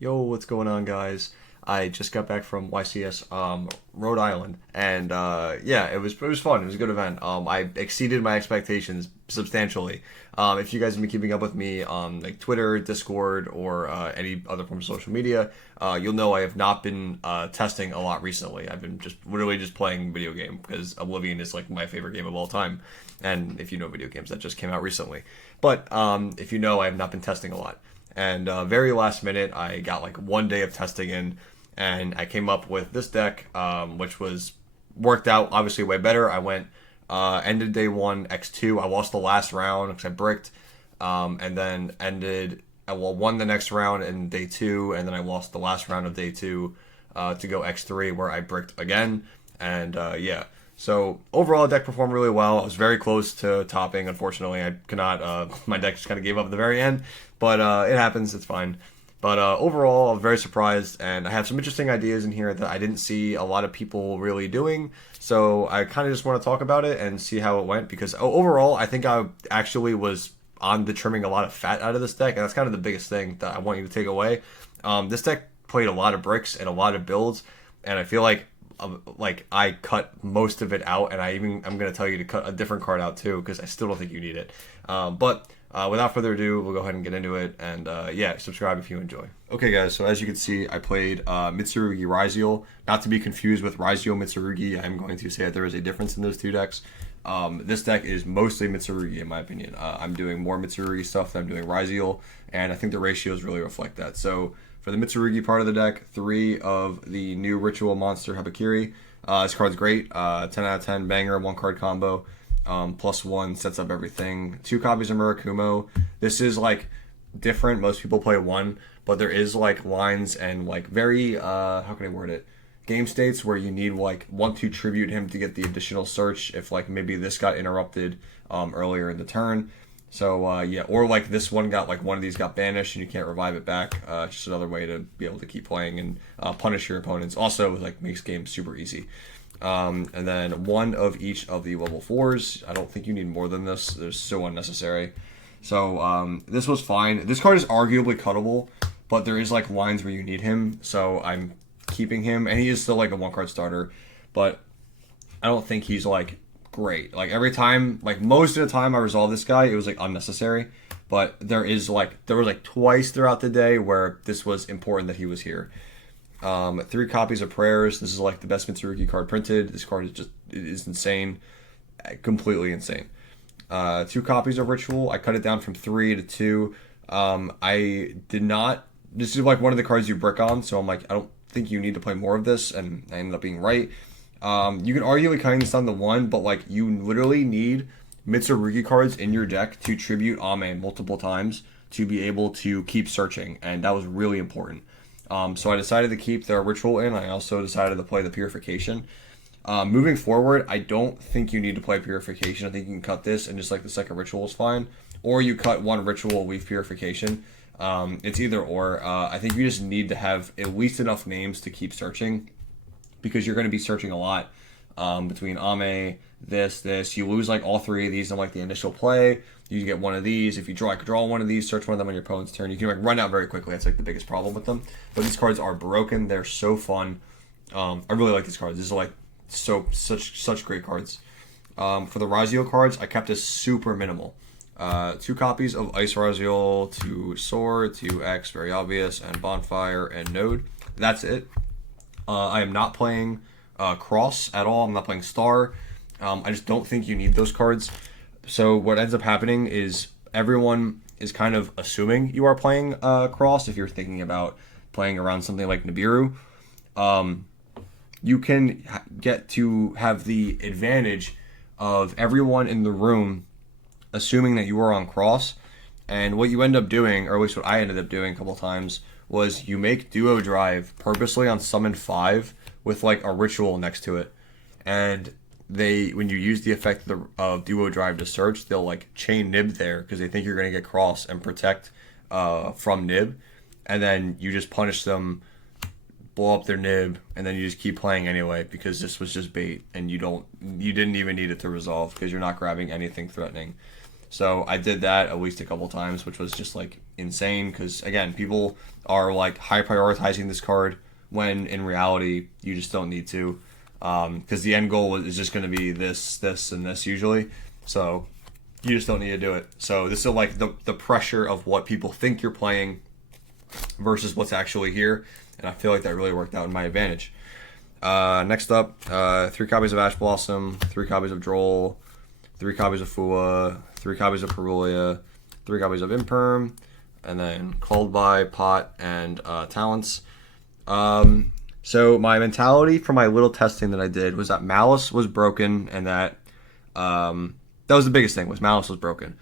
Yo, what's going on, guys? I just got back from YCS, Rhode Island, and yeah, it was fun. It was a good event. I exceeded my expectations substantially. If you guys have been keeping up with me on like Twitter, Discord, or any other form of social media, you'll know I have not been testing a lot recently. I've been just literally just playing video game because Oblivion is like my favorite game of all time, and if you know video games, that just came out recently. But if you know, I have not been testing a lot. And very last minute, I got like one day of testing in, and I came up with this deck, which was worked out obviously way better. I went ended day one X2. I lost the last round because I bricked, and then ended. I won the next round in day two, and then I lost the last round of day two to go X3, where I bricked again. And yeah, so overall, deck performed really well. I was very close to topping. Unfortunately, I could not. My deck just kind of gave up at the very end, but it happens. It's fine. But overall, I'm very surprised, and I have some interesting ideas in here that I didn't see a lot of people really doing. So I kind of just want to talk about it and see how it went, because overall, I think I actually was on the trimming a lot of fat out of this deck, and that's kind of the biggest thing that I want you to take away. This deck played a lot of bricks and a lot of builds, and I feel like I cut most of it out, and I'm gonna tell you to cut a different card out too, because I still don't think you need it. But without further ado, we'll go ahead and get into it, and yeah, subscribe if you enjoy. Okay, guys, so as you can see, I played Mitsurugi Ryzeal, not to be confused with Ryzeal Mitsurugi. I'm going to say that there is a difference in those two decks. This deck is mostly Mitsurugi, in my opinion. I'm doing more Mitsurugi stuff than I'm doing Ryzeal, and I think the ratios really reflect that. So for the Mitsurugi part of the deck, 3 of the new Ritual Monster Habakiri. This card's great. 10 out of 10, banger, 1-card combo. +1 sets up everything. 2 copies of Murakumo. This is like different. Most people play 1, but there is like lines and like very how can I word it? Game states where you need like want to tribute him to get the additional search if like maybe this got interrupted earlier in the turn. So yeah, or like this one got like one of these got banished and you can't revive it back. Just another way to be able to keep playing and punish your opponents. Also like makes games super easy. And then 1 of each of the level 4s. I don't think you need more than this. They're so unnecessary. So this was fine. This card is arguably cuttable, but there is like lines where you need him. So I'm keeping him, and he is still like a 1-card starter, but I don't think he's like great. Like every time, like most of the time I resolve this guy, it was like unnecessary. But there was like twice throughout the day where this was important that he was here. 3 copies of Prayers. This is like the best Mitsurugi card printed. This card is insane, completely insane. 2 copies of Ritual. I cut it down from 3 to 2. I did not. This is like one of the cards you brick on, so I'm like, I don't think you need to play more of this, and I ended up being right. You can arguably cutting this down to 1, but like you literally need Mitsurugi cards in your deck to tribute Ame multiple times to be able to keep searching, and that was really important. So I decided to keep the Ritual in. I also decided to play the Purification. Moving forward, I don't think you need to play Purification. I think you can cut this, and just like the second Ritual is fine. Or you cut 1 Ritual, leave Purification. It's either or. I think you just need to have at least enough names to keep searching, because you're going to be searching a lot between Ame, this. You lose like all 3 of these in like the initial play. You get one of these. If you draw one of these, search one of them on your opponent's turn. You can like run out very quickly. That's like the biggest problem with them. But these cards are broken. They're so fun. I really like these cards. These are like such great cards. For the Ryzeal cards, I kept this super minimal. 2 copies of Ice Ryzeal, 2 Sword, 2 X, very obvious, and Bonfire and Node. That's it. I am not playing Cross at all. I'm not playing Star. I just don't think you need those cards. So what ends up happening is everyone is kind of assuming you are playing Cross if you're thinking about playing around something like Nibiru. You can get to have the advantage of everyone in the room assuming that you are on Cross. And what you end up doing, or at least what I ended up doing a couple times, was you make Duo Drive purposely on Summon 5 with like a Ritual next to it. And when you use the effect of Duo Drive to search, they'll like chain Nib there because they think you're going to get Cross and protect from Nib. And then you just punish them, blow up their Nib, and then you just keep playing anyway because this was just bait and you didn't even need it to resolve because you're not grabbing anything threatening. So I did that at least a couple times, which was just like insane because again, people are like high prioritizing this card when in reality you just don't need to, because the end goal is just going to be this, this, and this usually. So you just don't need to do it. So this is like the pressure of what people think you're playing versus what's actually here, and I feel like that really worked out in my advantage. Next up, 3 copies of Ash Blossom, 3 copies of Droll, 3 copies of Fua, 3 copies of Perulia, 3 copies of Imperm, and then Called By, Pot, and Talents. So my mentality for my little testing that I did was that Malice was broken, and that that was the biggest thing, was Malice was broken.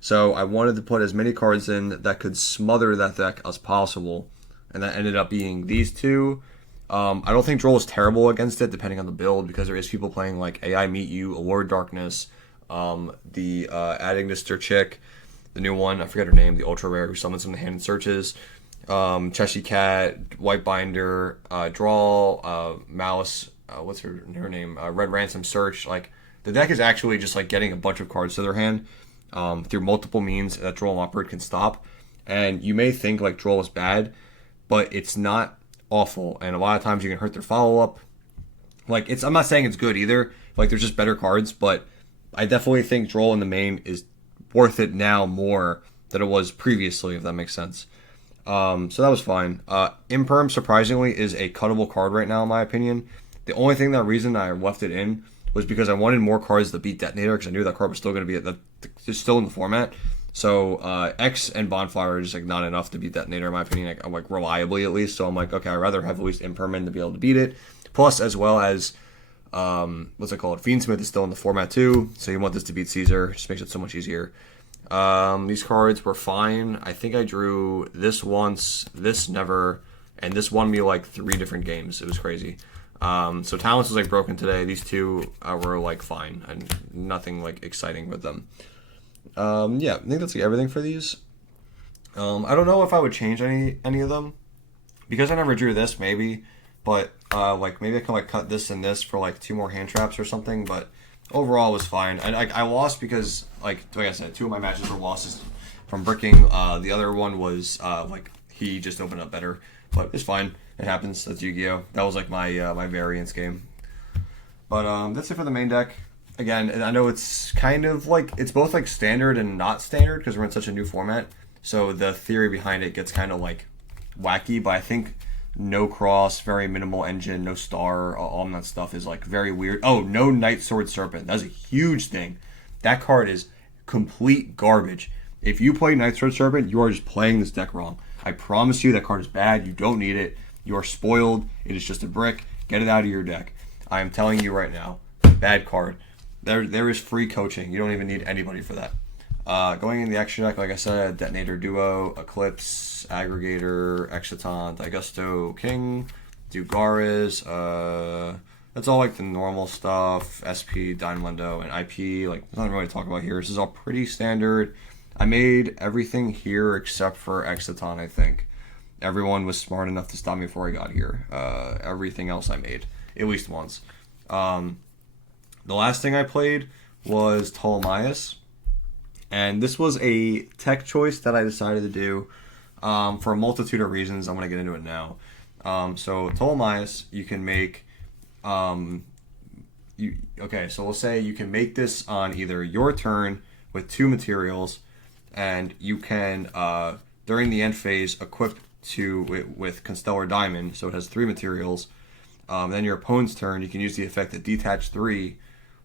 So I wanted to put as many cards in that could smother that deck as possible, and that ended up being these 2. I don't think Droll is terrible against it, depending on the build, because there is people playing like AI Meet You, Allure Darkness, the adding this chick, the new one, I forget her name, the ultra rare who summons from the hand and searches, Cheshire Cat, White Binder, Draw, Malice, what's her name, Red Ransom Search. Like, the deck is actually just like getting a bunch of cards to their hand through multiple means that Droll and Lockbird can stop. And you may think like Droll is bad, but it's not awful, and a lot of times you can hurt their follow-up. Like, I'm not saying it's good either, like there's just better cards, but I definitely think Droll in the main is worth it now more than it was previously, if that makes sense. So that was fine. Imperm, surprisingly, is a cuttable card right now, in my opinion. The only reason I left it in was because I wanted more cards to beat Detonator, because I knew that card was still going to be just still in the format. So X and Bonfire are just like not enough to beat Detonator, in my opinion, like reliably at least. So I'm like, okay, I'd rather have at least Imperman to be able to beat it. Plus, as well as what's it called? Fiendsmith is still in the format too, so you want this to beat Caesar. Just makes it so much easier. These cards were fine. I think I drew this once, this never, and this won me like 3 different games. It was crazy. So Talents was like broken today. These 2 were like fine, and nothing like exciting with them. Yeah, I think that's like everything for these. I don't know if I would change any of them, because I never drew this, maybe, but like maybe I can like cut this and this for like 2 more hand traps or something. But overall, it was fine. And I lost because like I said, 2 of my matches were losses from bricking. The other one was like he just opened up better, but it's fine. It happens. That's Yu-Gi-Oh. That was like my my variance game. But that's it for the main deck. Again, I know it's kind of like, it's both like standard and not standard because we're in such a new format. So the theory behind it gets kind of like wacky, but I think no cross, very minimal engine, no star, all that stuff is like very weird. Oh, no Night Sword Serpent. That's a huge thing. That card is complete garbage. If you play Night Sword Serpent, you are just playing this deck wrong. I promise you that card is bad. You don't need it. You are spoiled. It is just a brick. Get it out of your deck. I am telling you right now, bad card. There is free coaching. You don't even need anybody for that. Going in the extra deck, like I said, Detonator Duo, Eclipse, Aggregator, Excitant, Augusto, King, Dugaris, that's all like the normal stuff, SP, Diamond, and IP. Like, there's nothing really to talk about here. This is all pretty standard. I made everything here except for Excitant, I think. Everyone was smart enough to stop me before I got here. Everything else I made, at least once. The last thing I played was Ptolemaeus, and this was a tech choice that I decided to do for a multitude of reasons. I'm going to get into it now. So Ptolemaeus, you can make, so we'll say you can make this on either your turn with 2 materials, and you can, during the end phase, equip with Constellar Diamond, so it has 3 materials. Then your opponent's turn, you can use the effect that Detach 3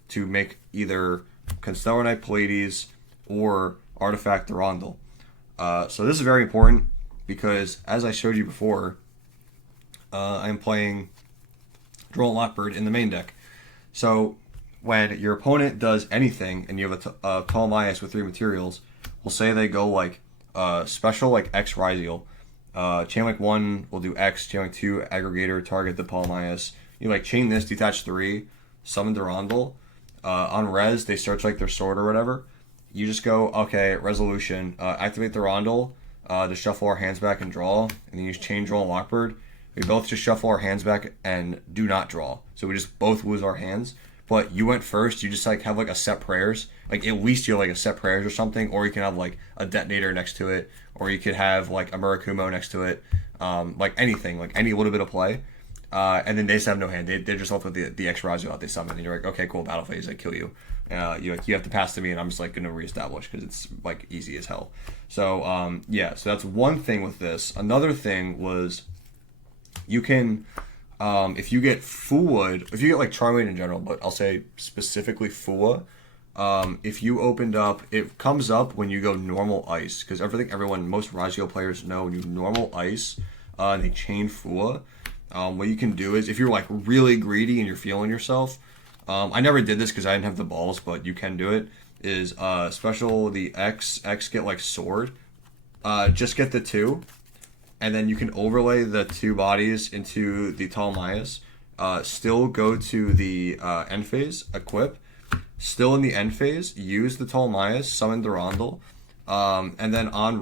to make either Constellar Knight Pallades or Artifact Durandal. So this is very important because, as I showed you before, I'm playing Droll and Lockbird in the main deck. So when your opponent does anything and you have a Ptolemaeus with 3 materials, we'll say they go like special like X Ryzeal. Chain Link 1 will do X, Chain Link 2 Aggregator, target the Ptolemaeus. You like chain this, detach 3, summon Durandal. On res, they search like their sword or whatever. You just go, okay, resolution, activate the Rondel to shuffle our hands back and draw, and then use Chain Droll and Lockbird. We both just shuffle our hands back and do not draw. So we just both lose our hands. but you went first, you just like have like a set prayers. Like at least you have like a set prayers or something, or you can have like a detonator next to it, or you could have like a Murakumo next to it, like anything, like any little bit of play. And then they just have no hand. They're just left with the X-Ryzeal out they summon, and you're like, okay, cool, battle phase, I kill you. You have to pass to me, and I'm just like gonna reestablish because it's like easy as hell. So yeah, so that's one thing with this. Another thing was you can if you get Fuwood, if you get like Charmade in general, but I'll say specifically Fuwa, if you opened up, it comes up when you go normal ice, because most Ryzeal players know when you normal ice and they chain Fuwa. What you can do is, if you're like really greedy and you're feeling yourself, I never did this because I didn't have the balls, but you can do it, is special the X get like sword, just get the 2, and then you can overlay the 2 bodies into the Talmayas, still go to the end phase, equip, still in the end phase, use the Talmayas, summon Durandal, and then on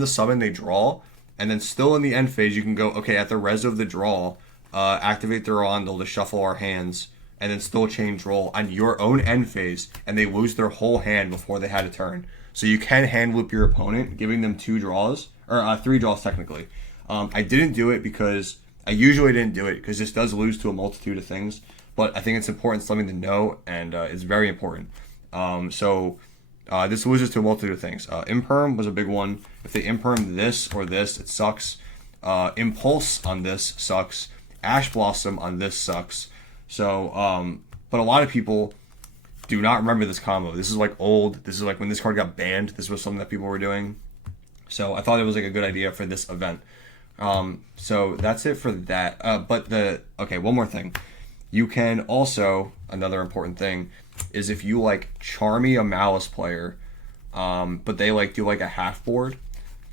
the summon they draw. And then still in the end phase, you can go, okay, at the res of the draw, activate the Durandal to shuffle our hands, and then still change roll on your own end phase, and they lose their whole hand before they had a turn. So you can hand loop your opponent, giving them 2 draws, or 3 draws technically. I didn't do it because, I usually didn't do it, because this does lose to a multitude of things, but I think it's important something to know, and it's very important. This loses to a multitude of things. Imperm was a big one. If they imperm this or this, it sucks. Impulse on this sucks. Ash Blossom on this sucks. So, but a lot of people do not remember this combo. This is like old. This is like when this card got banned. This was something that people were doing. So I thought it was like a good idea for this event. So that's it for that. One more thing. You can also, another important thing, is if you like Charmy a Malice player, but they like do like a half board,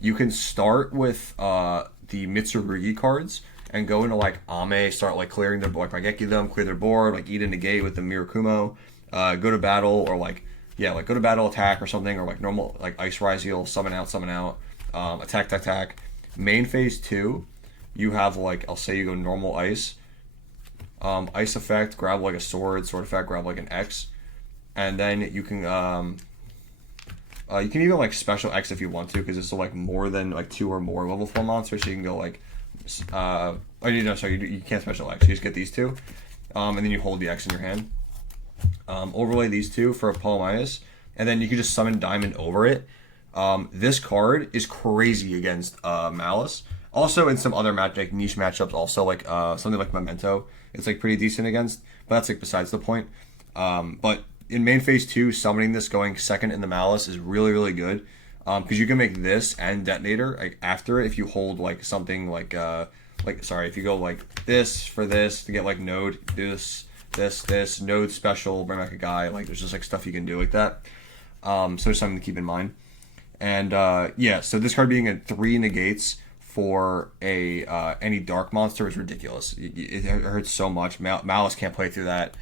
you can start with the Mitsurugi cards and go into like Ame, start like clearing their board, like Raigeki them, clear their board, like eat a negate with the Mirakumo, go to battle, or go to battle attack or something, or like normal like Ice Ryzeal, summon out, attack. Main phase 2, you have like, I'll say you go normal ice, ice effect, grab like a sword effect, grab like an X, and then you can even like special X if you want to, because it's like more than like 2 or more level 4 monsters, so you can go like you can't special X, you just get these 2, and then you hold the X in your hand, overlay these 2 for a Polymias, and then you can just summon Diamond over it. This card is crazy against Malice. Also in some other niche matchups, also like something like Memento, it's like pretty decent against, but that's like besides the point. But in main phase 2, summoning this going second in the Malice is really, really good, because you can make this and Detonator like after it if you hold like something like if you go like this for this to get like Node, this Node special, bring back a guy, like there's just like stuff you can do like that. So it's something to keep in mind. And so this card being at 3 negates for any dark monster is ridiculous. It hurts so much. Malice can't play through that.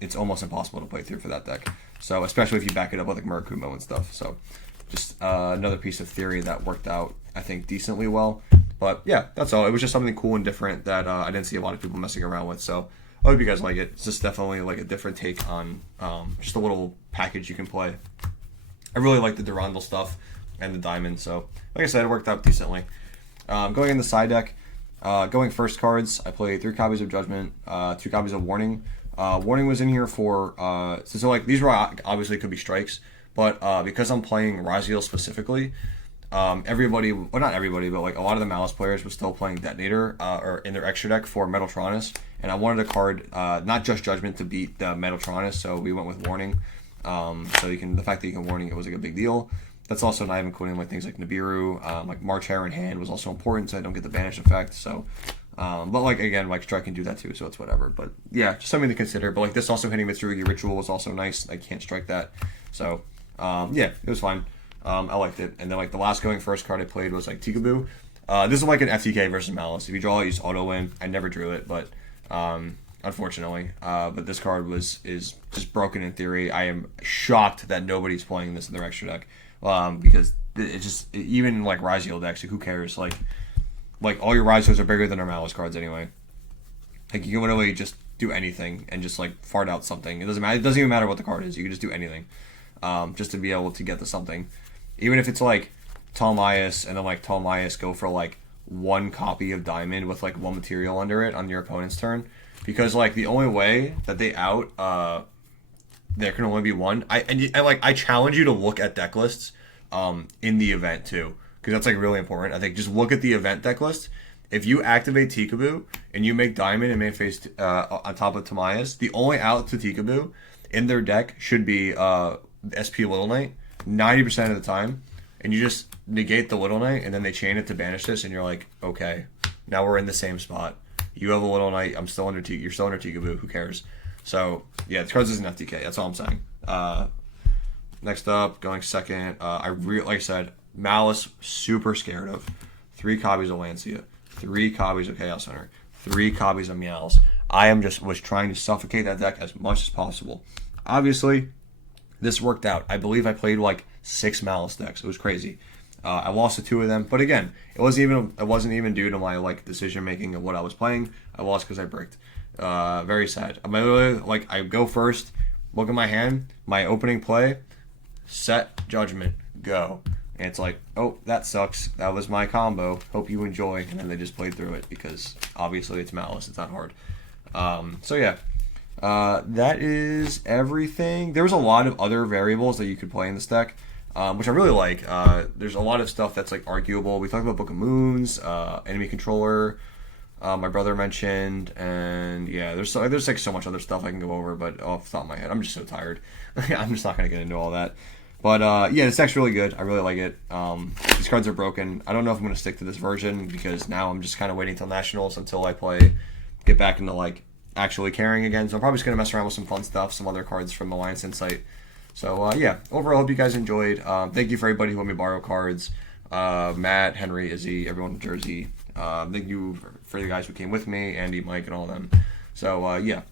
It's almost impossible to play through for that deck. So especially if you back it up with like Murakumo and stuff. So just another piece of theory that worked out, I think, decently well. But yeah, that's all. It was just something cool and different that I didn't see a lot of people messing around with. So I hope you guys like it. It's just definitely like a different take on just a little package you can play. I really like the Durandal stuff and the Diamond. So like I said, it worked out decently. Going in the side deck, going first cards, I played 3 copies of Judgment, 2 copies of Warning. Warning was in here for so like these were obviously could be strikes, but because I'm playing Ryzeal specifically, everybody, well not everybody, but like a lot of the Malice players were still playing Detonator or in their extra deck for Metaltronus, and I wanted a card not just Judgment to beat the Metaltronus, so we went with Warning. So the fact that you can Warning it was like a big deal. That's also not even including like things like Nibiru, like March Hare in hand was also important, so I don't get the banish effect. So, but like again, like Strike can do that too, so it's whatever. But yeah, just something to consider. But like this also hitting Mitsurugi Ritual was also nice. I can't strike that, so yeah, it was fine. I liked it. And then like the last going first card I played was like Tikaboo. This is like an FTK versus Malice. If you draw it, you just auto win. I never drew it, but unfortunately, but this card is just broken in theory. I am shocked that nobody's playing this in their extra deck. Because it just, even like Ryzeal decks, who cares? Like all your Ryzeals are bigger than our Malice cards anyway. Like you can literally just do anything and just like fart out something. It doesn't matter. It doesn't even matter what the card is. You can just do anything, just to be able to get to something, even if it's like Talmias and then like Talmias go for like one copy of diamond with like one material under it on your opponent's turn, because like the only way that they out there can only be one. I challenge you to look at deck lists in the event too, because that's like really important. I think just look at the event deck list. If you activate Tikaboo and you make diamond and main face on top of Tamias, the only out to Tikaboo in their deck should be SP Little Knight 90% of the time, and you just negate the Little Knight and then they chain it to banish this, and you're like, okay, now we're in the same spot. You have a Little Knight, I'm still under you're still under Tikaboo. Who cares? So yeah, this card is an FTK. That's all I'm saying. Next up, going second, like I said, Malice, super scared of. 3 copies of Lancia, 3 copies of Chaos Center, 3 copies of Meows. I was trying to suffocate that deck as much as possible. Obviously, this worked out. I believe I played like 6 Malice decks. It was crazy. I lost to 2 of them, but again, it wasn't even due to my like decision making of what I was playing. I lost because I bricked. Very sad. I'm literally like, I go first, look at my hand, my opening play, set, judgment, go. And it's like, oh, that sucks. That was my combo. Hope you enjoy. And then they just played through it because obviously it's Malice. It's not hard. So yeah, that is everything. There was a lot of other variables that you could play in this deck, which I really like. There's a lot of stuff that's like arguable. We talked about Book of Moons, enemy controller. My brother mentioned, and yeah, there's like so much other stuff I can go over, but off the top of my head, I'm just so tired. I'm just not gonna get into all that. But yeah, this deck's really good. I really like it. These cards are broken. I don't know if I'm going to stick to this version because now I'm just kind of waiting till Nationals until I get back into like actually caring again. So I'm probably just going to mess around with some fun stuff, some other cards from Alliance Insight. So yeah, overall, hope you guys enjoyed. Thank you for everybody who let me borrow cards. Matt, Henry, Izzy, everyone from Jersey. Thank you for the guys who came with me, Andy, Mike, and all of them. So yeah.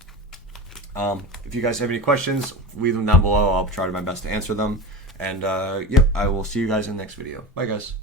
If you guys have any questions, leave them down below. I'll try my best to answer them. And, yep, I will see you guys in the next video. Bye, guys.